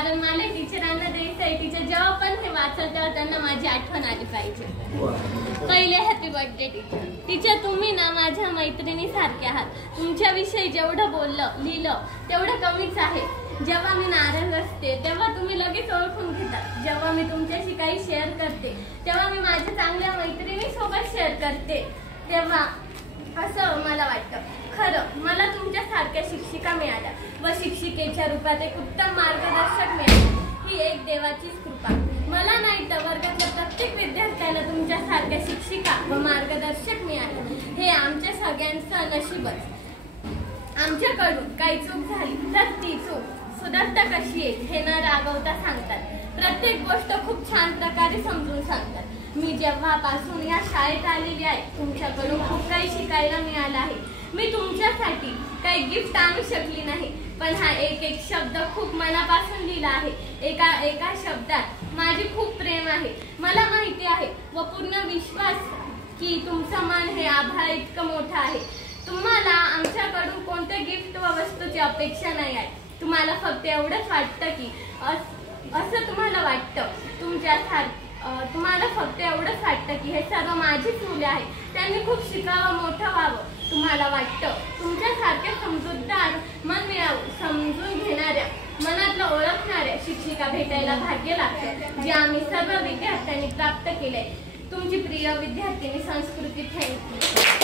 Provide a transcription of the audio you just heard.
कारण मला टीचरांना द्यायचं आहे. टीचर जेव्हा पण हे वाचल तेव्हा त्यांना माझी आठवण आली पाहिजे. पहिले हॅपी बर्थडे टीचर. टीचर तुम्ही ना माझ्या मैत्रिणीसारखे आहात. तुमच्याविषयी जेवढं बोललं लिहिलं तेवढं कमीच आहे. जेव्हा मी नाराज असते तेव्हा तुम्ही लगेच ओळखून घेतात. जेव्हा मी तुमच्याशी काही शेअर करते तेव्हा मी माझ्या चांगल्या मैत्रिणीसोबत शेअर करते. तेव्हा असं मला वाटतं खरं मला तुमच्यासारख्या शिक्षिका मिळाल्या व शिक्षिकेच्या रूपात एक उत्तम मार्गदर्शक मिळाले. ही एक देवाचीच कृपा. मला नाही तर वर्गातल्या प्रत्येक विद्यार्थ्याला तुमच्यासारख्या शिक्षिका व मार्गदर्शक मिळाले. हे आमच्या सगळ्यांचं नशीबच. आमच्याकडून काही चूक झाली तर ती चूक सुधारता कशी येईल हे न रागवता सांगतात. प्रत्येक गोष्ट खूप छान प्रकारे समजून सांगतात. मी जेव्हापासून या शाळेत आलेली आहे तुमच्याकडून खूप काही शिकायला मिळालं आहे. मी तुमच्यासाठी काही गिफ्ट आणू शकली नाही, पण हा एक शब्द खूप मनापासून लिहिला आहे. एका शब्दात माझे खूप प्रेम आहे. मला माहिती आहे व पूर्ण विश्वास की तुमचं मन हे आभाळ इतकं मोठं आहे. तुम्हाला आमच्याकडून कोणत्या गिफ्ट व वस्तूची अपेक्षा नाही आहे. तुम्हाला फक्त एवढंच वाटतं की असं तुम्हाला वाटतं तुम्हाला फक्त एवढंच वाटतं की हे सर्व माझीच मुले आहेत. त्यांनी खूप शिकावं, मोठं व्हावं. तुम्हाला वाटतं तुमच्यासारख्या समजूतदार मन मिळावं. समजून घेणाऱ्या, मनातलं ओळखणाऱ्या शिक्षिका भेटायला भाग्य लागतं, जे आम्ही सर्व विद्यार्थ्यांनी प्राप्त केलंय. तुमची प्रिय विद्यार्थिनी संस्कृती. थँक्यू.